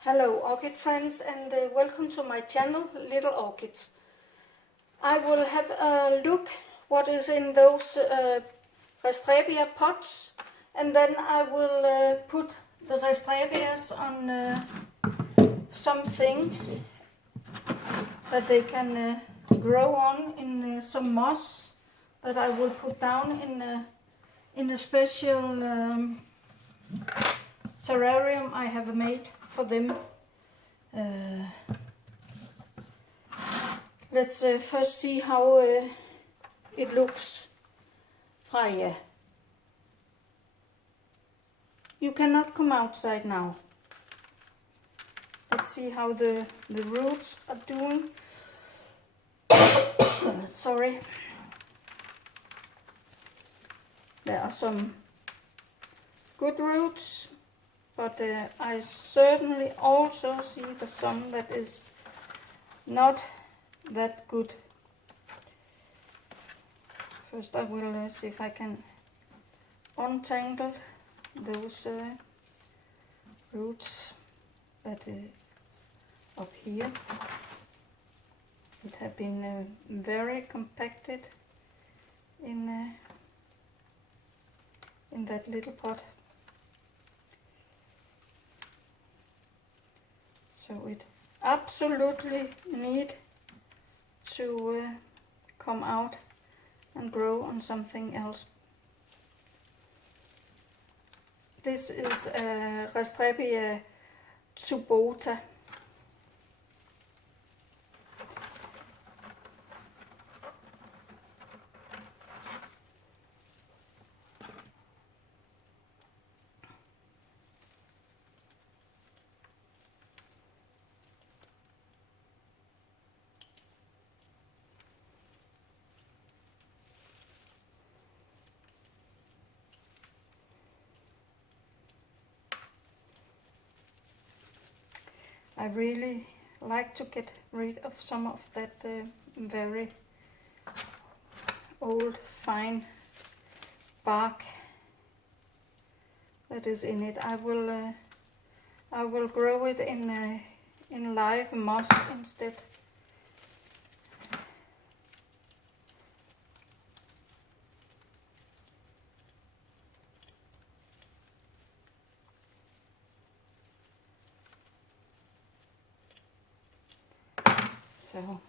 Hello orchid friends, and welcome to my channel Little Orchids. I will have a look what is in those Restrepia pots, and then I will put the Restrepias on something that they can grow on in some moss that I will put down in a special terrarium I have made for them. Let's first see how it looks. Freya, you cannot come outside now. Let's see how the roots are doing. Sorry. There are some good roots, but I certainly also see some that is not that good. First I will see if I can untangle those roots that is up here. It have been very compacted in that little pot. So it absolutely need to come out and grow on something else. This is Restrepia subota. I really like to get rid of some of that very old fine bark that is in it. I will grow it in live moss instead. So,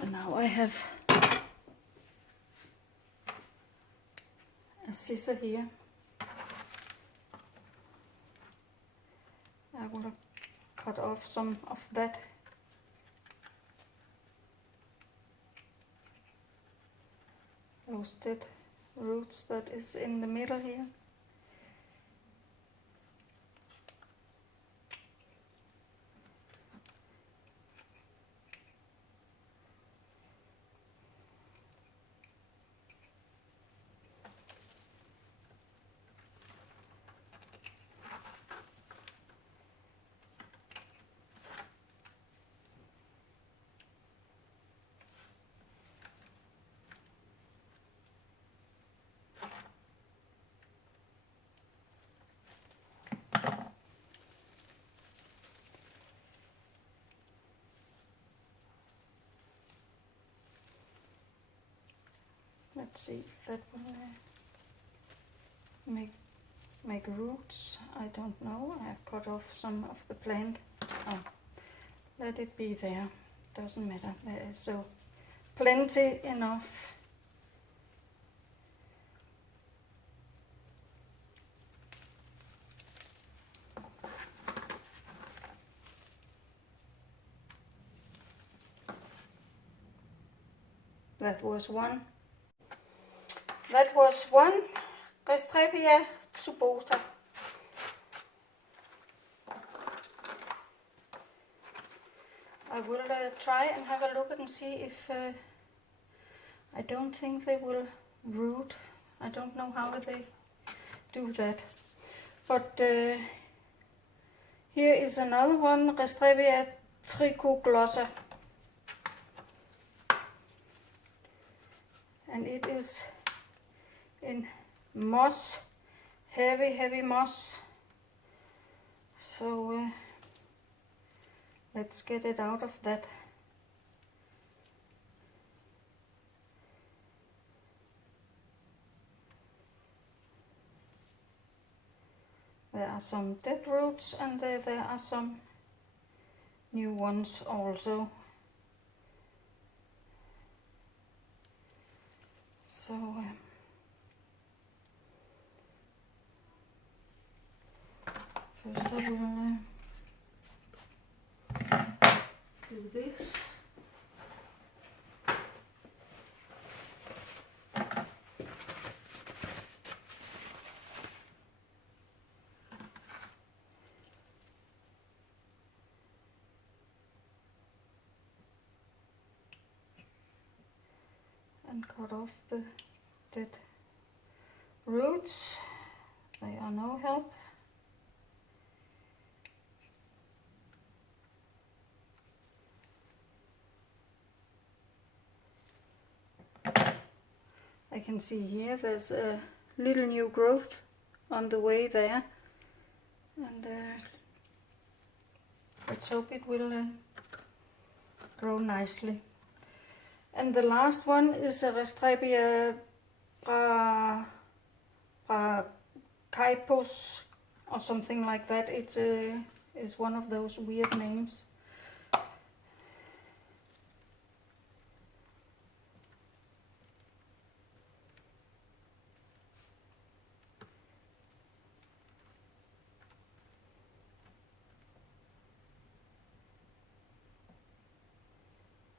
and now I have a scissor here. I will cut off some of that. Those dead roots that is in the middle here. Let's see if that will make roots. I don't know. I cut off some of the plant. Oh, let it be there. Doesn't matter. There is so plenty enough. That was one. That was one Restrepia subota. I will try and have a look and see if I don't think they will root. I don't know how they do that. But here is another one, Restrepia tricoglossa. And it is in moss, heavy moss. So let's get it out of that. There are some dead roots, and there are some new ones also. So first I will do this. And cut off the dead roots. They are no help. I can see here there's a little new growth on the way there, and let's hope it will grow nicely. And the last one is a Restrepia brachypos or something like that. It is one of those weird names.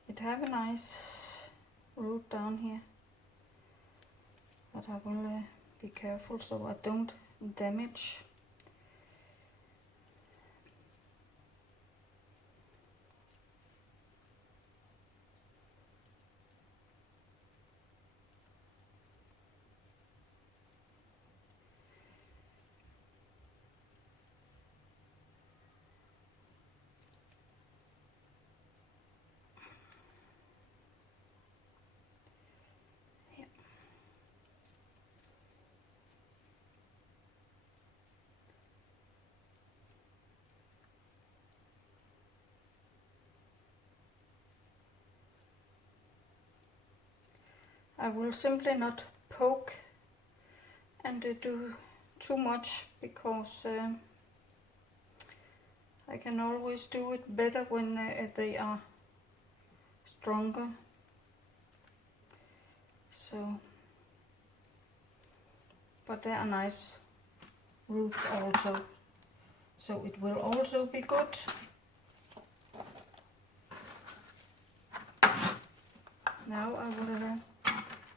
It have a nice root down here, but I will be careful so I don't damage. I will simply not poke and do too much, because I can always do it better when they are stronger. So, but they are nice roots also, so it will also be good. Now I will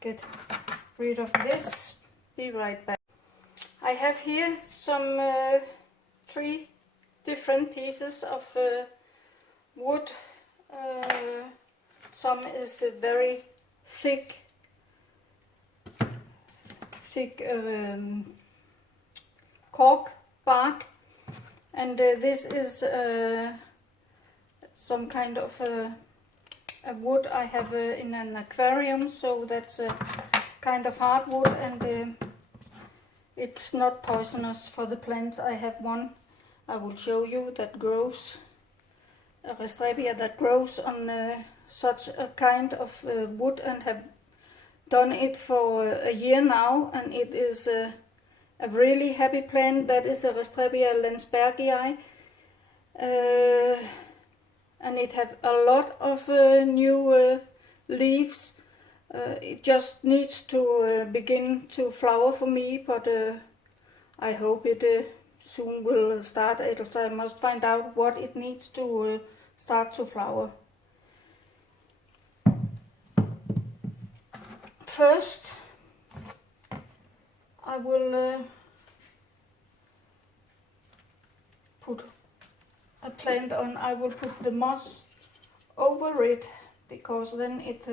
get rid of this. Be right back. I have here some 3 different pieces of wood. Some is very thick cork bark, and this is some kind of a wood I have in an aquarium, so that's a kind of hardwood, and it's not poisonous for the plants. I have one I will show you that grows, a Restrepia that grows on such a kind of wood, and have done it for a year now, and it is a really happy plant. That is a Restrepia landsbergii. And it have a lot of new leaves. It just needs to begin to flower for me, but I hope it soon will start, else I must find out what it needs to start to flower. First, I will put a plant on. I will put the moss over it, because then it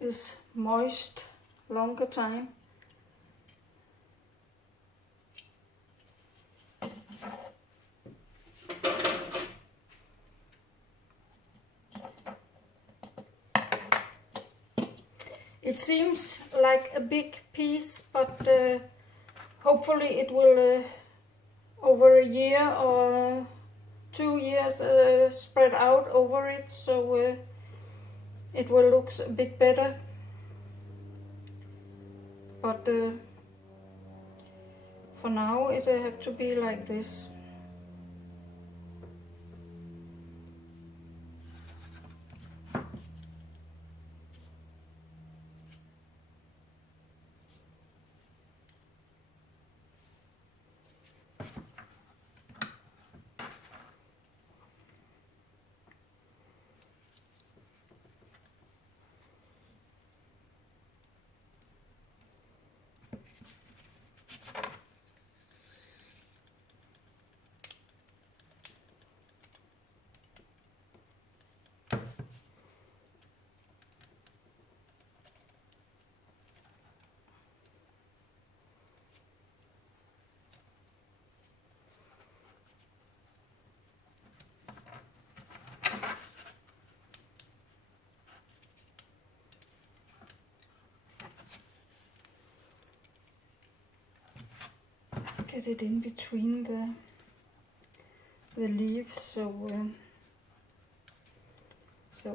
is moist longer time. It seems like a big piece, but hopefully it will over a year or 2 years spread out over it, so it will look a bit better. But for now it have to be like this. Get it in between the leaves so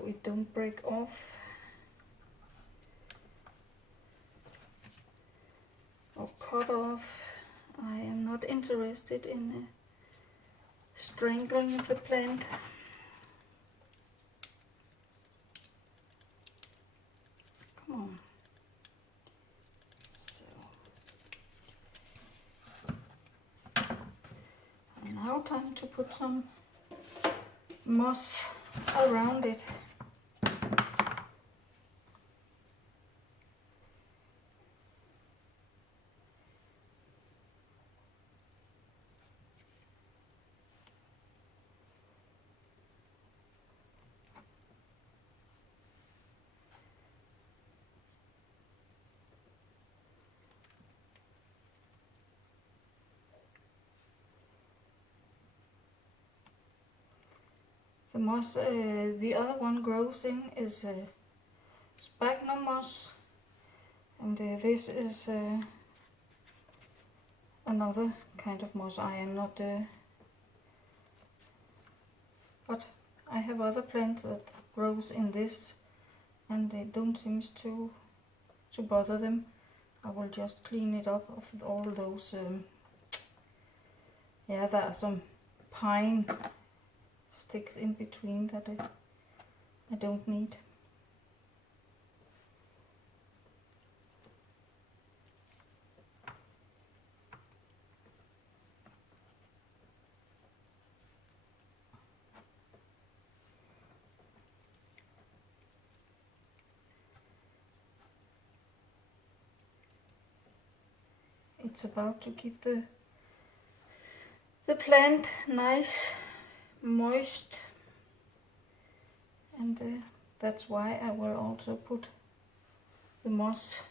it don't break off or cut off. I am not interested in strangling the plant. Come on. Now time to put some moss around it. The moss the other one grows in is sphagnum moss, and this is another kind of moss. I am not but I have other plants that grows in this, and they don't seem to bother them. I will just clean it up of all those yeah, there are some pine sticks in between that I don't need. It's about to keep the plant nice, moist, and that's why I will also put the moss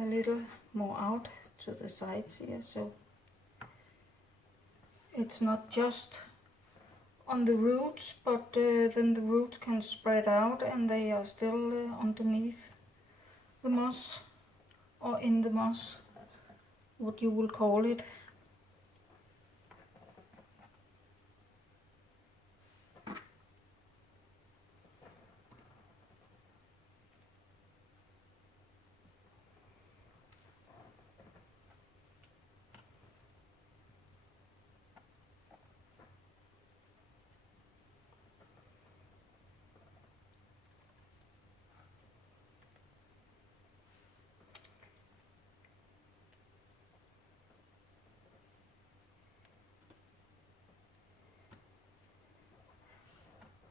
a little more out to the sides here, so it's not just on the roots, but then the roots can spread out and they are still underneath the moss, or in the moss, what you will call it.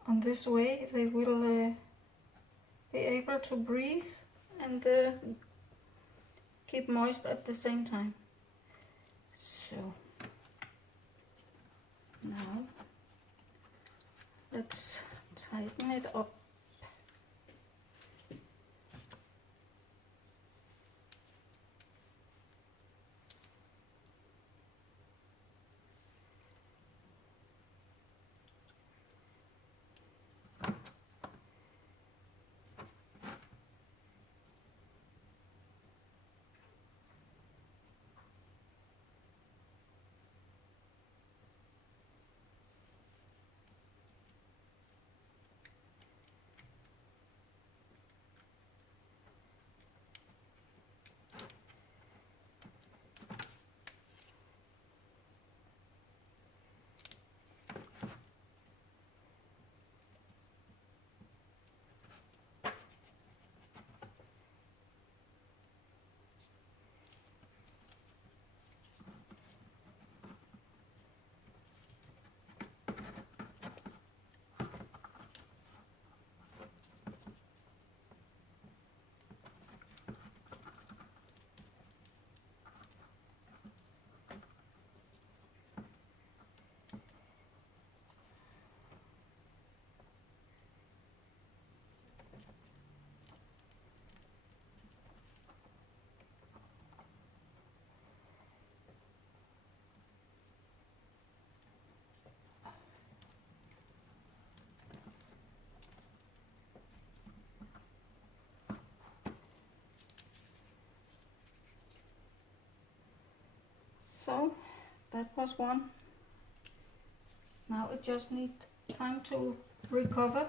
On this way they will be able to breathe and keep moist at the same time. So now let's tighten it up. So that was one. Now it just needs time to recover.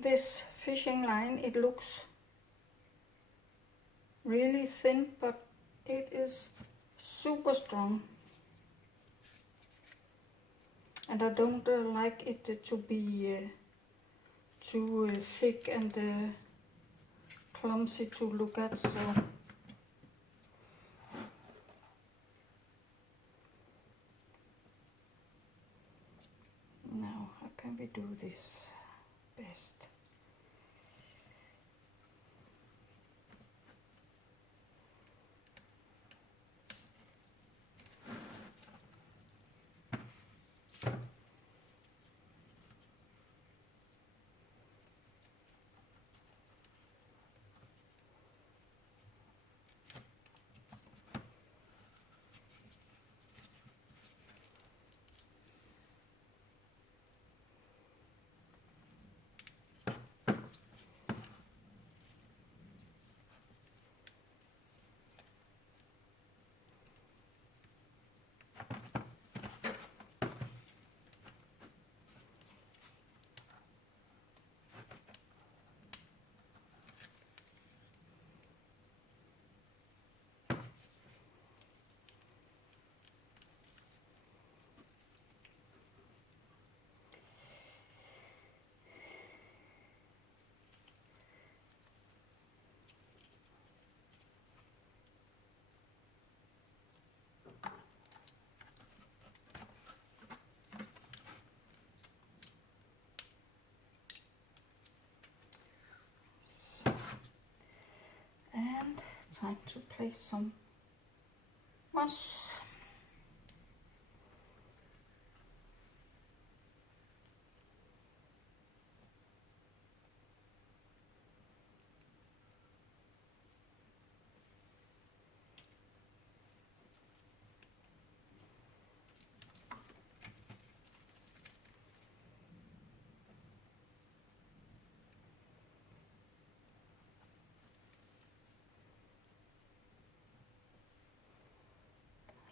This fishing line, it looks really thin, but it is super strong. And I don't like it to be too thick and clumsy to look at, so now how can we do this best? And time to place some moss.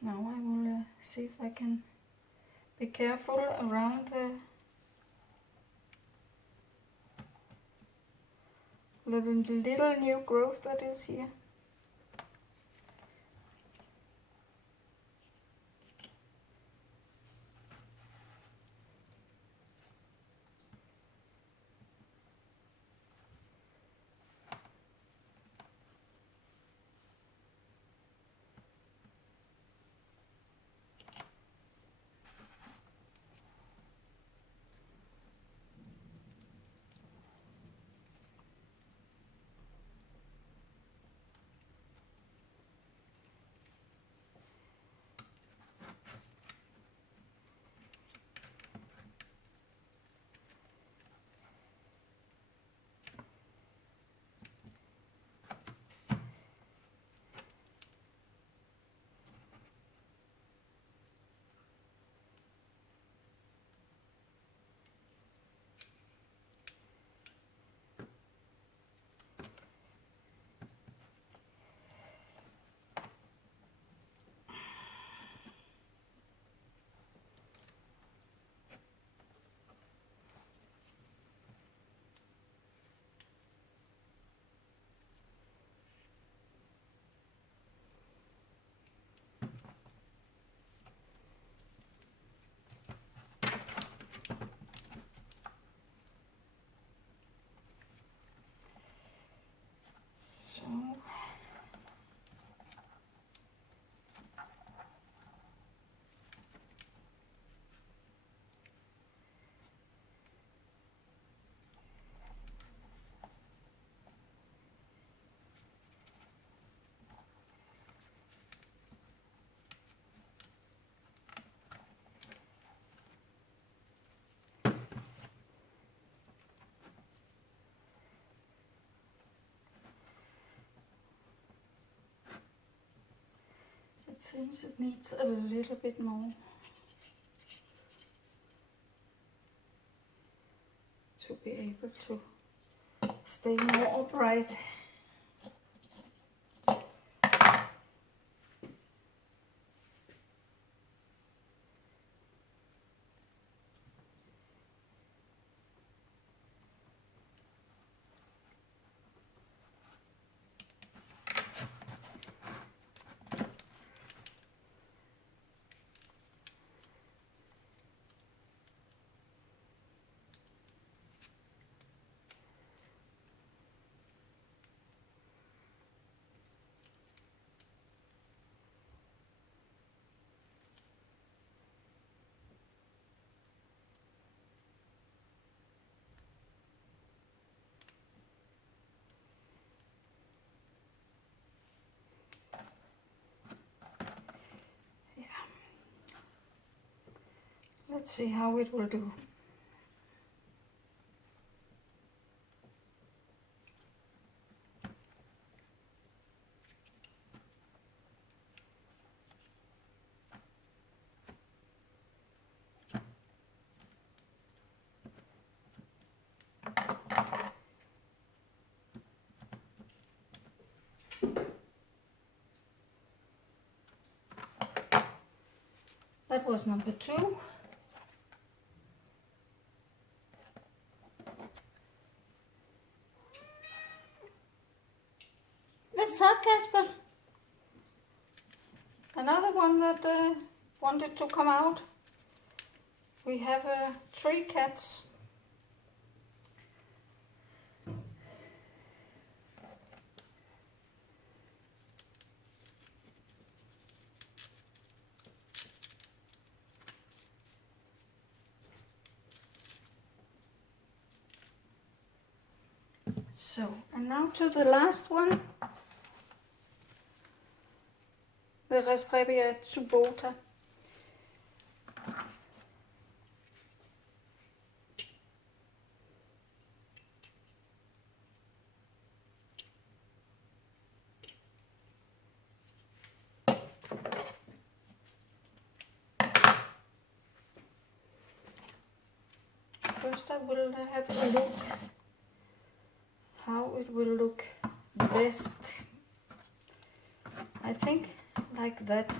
Now I will see if I can be careful around the little new growth that is here. It seems it needs a little bit more to be able to stay more upright. Let's see how it will do. That was number 2. What's up, Casper? Another one that wanted to come out. We have 3 cats. So, and now to the last one. The Restrepias subota. First I will have a look how it will look best. I think like that.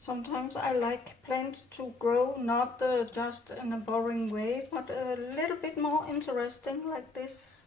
Sometimes I like plants to grow not just in a boring way, but a little bit more interesting like this.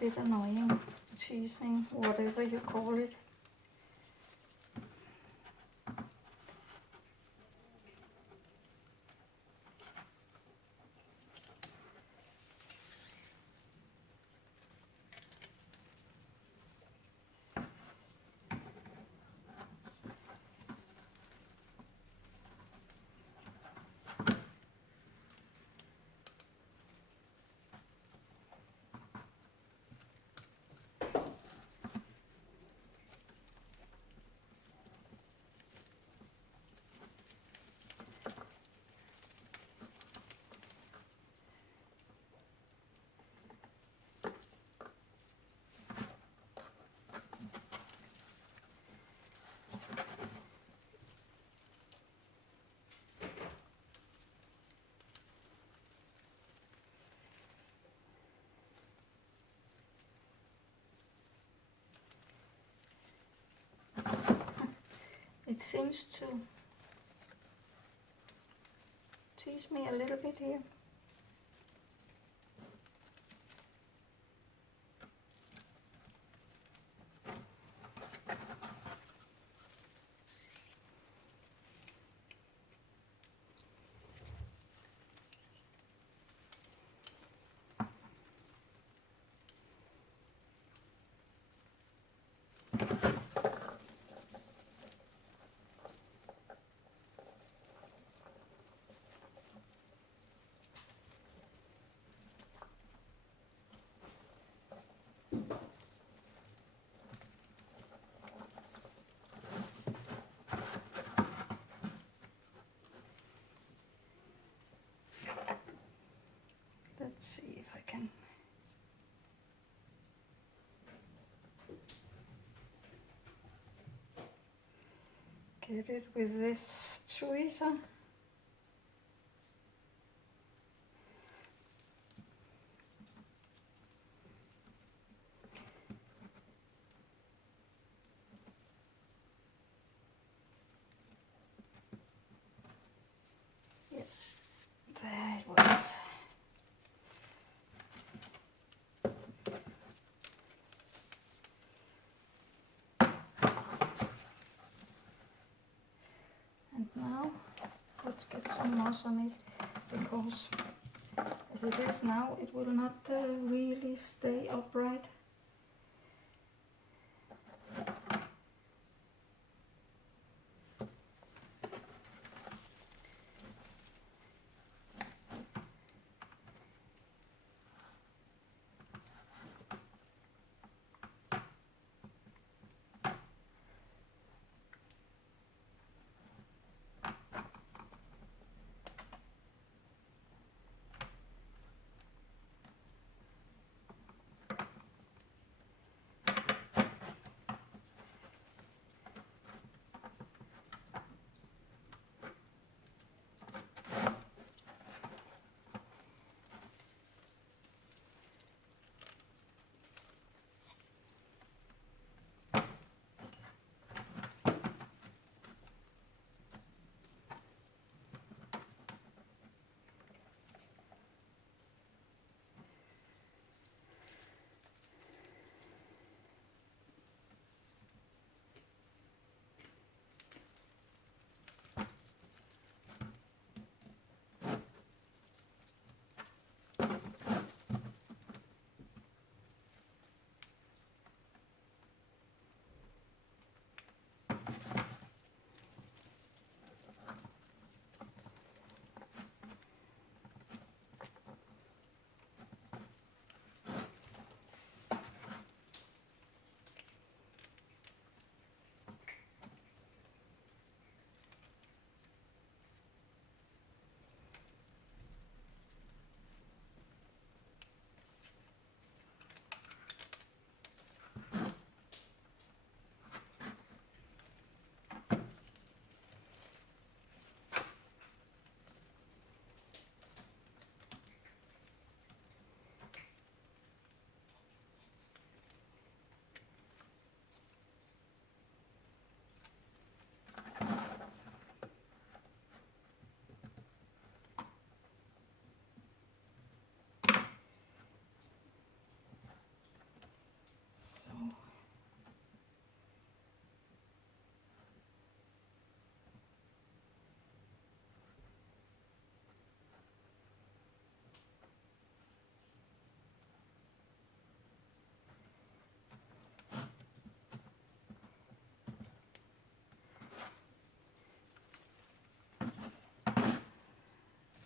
Bit annoying, teasing, whatever you call it. it seems to tease me a little bit here. Let's see if I can get it with this tweezer. Yep, there it was. And now let's get some moss on it, because as it is now, it will not really stay upright.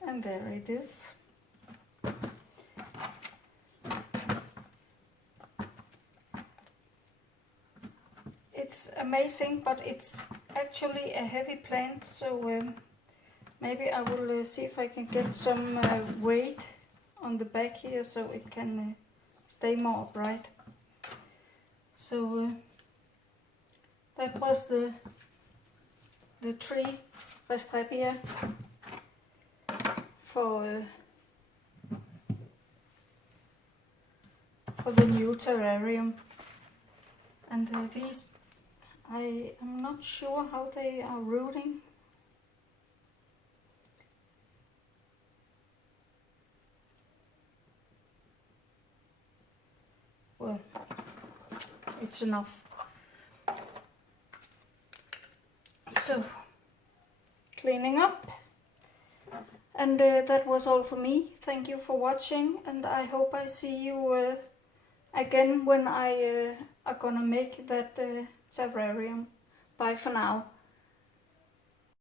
And there it is. It's amazing, but it's actually a heavy plant, so maybe I will see if I can get some weight on the back here so it can stay more upright. So that was the tree Restrepia for the new terrarium. And these I am not sure how they are rooting. Well, it's enough. So, cleaning up. And that was all for me. Thank you for watching, and I hope I see you again when I are gonna make that terrarium. Bye for now.